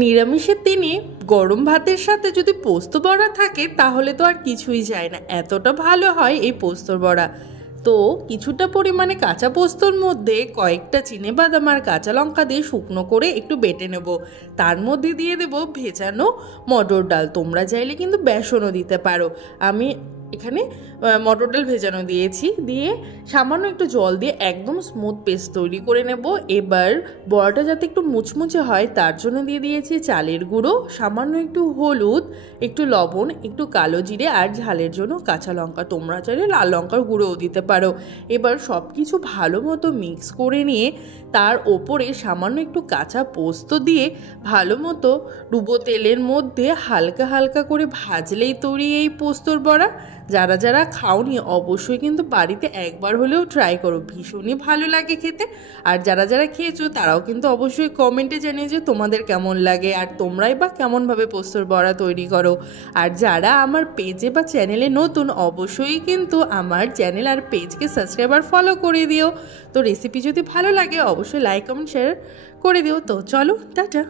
নিরামিষের দিনে গরম ভাতের সাথে যদি পোস্ত বড়া থাকে তাহলে তো আর কিছুই যায় না, এতটা ভালো হয় এই পোস্তর বড়া। তো কিছুটা পরিমাণে কাঁচা পোস্তর মধ্যে কয়েকটা চিনেবাদাম আর কাঁচা লঙ্কা দিয়ে শুকনো করে একটু বেটে নেব। তার মধ্যে দিয়ে দেব ভেজানো মটর ডাল, তোমরা চাইলে কিন্তু বেসনও দিতে পারো। আমি এখানে মটর ডাল ভেজানো দিয়েছি, দিয়ে সামান্য একটু জল দিয়ে একদম স্মুথ পেস্ট তৈরি করে নেব। এবার বড়াটা যাতে একটু মুচমুচে হয় তার জন্য দিয়ে দিয়েছি চালের গুঁড়ো, সামান্য একটু হলুদ, একটু লবণ, একটু কালো জিরে আর ঝালের জন্য কাঁচা লঙ্কা, তোমরা চাইলে লাল লঙ্কার গুঁড়োও দিতে পারো। এবার সব কিছু ভালো মতো মিক্স করে নিয়ে তার ওপরে সামান্য একটু কাঁচা পোস্ত দিয়ে ভালো মতো ডুবো তেলের মধ্যে হালকা হালকা করে ভাজলেই তৈরি এই পোস্তর বড়া। যারা যারা খাওনি অবশ্যই কিন্তু বাড়িতে একবার হলেও ট্রাই করো, ভীষণই ভালো লাগে খেতে। আর যারা যারা খেয়েছো তারাও কিন্তু অবশ্যই কমেন্টে জানিয়ে যে তোমাদের কেমন লাগে আর তোমরাই বা কেমনভাবে পোস্তর বড়া তৈরি করো। আর যারা আমার পেজে বা চ্যানেলে নতুন অবশ্যই কিন্তু আমার চ্যানেল আর পেজকে সাবস্ক্রাইব আর ফলো করে দিও। তো রেসিপি যদি ভালো লাগে অবশ্যই লাইক কমেন্ট শেয়ার করে দিও। তো চলো, টাটা।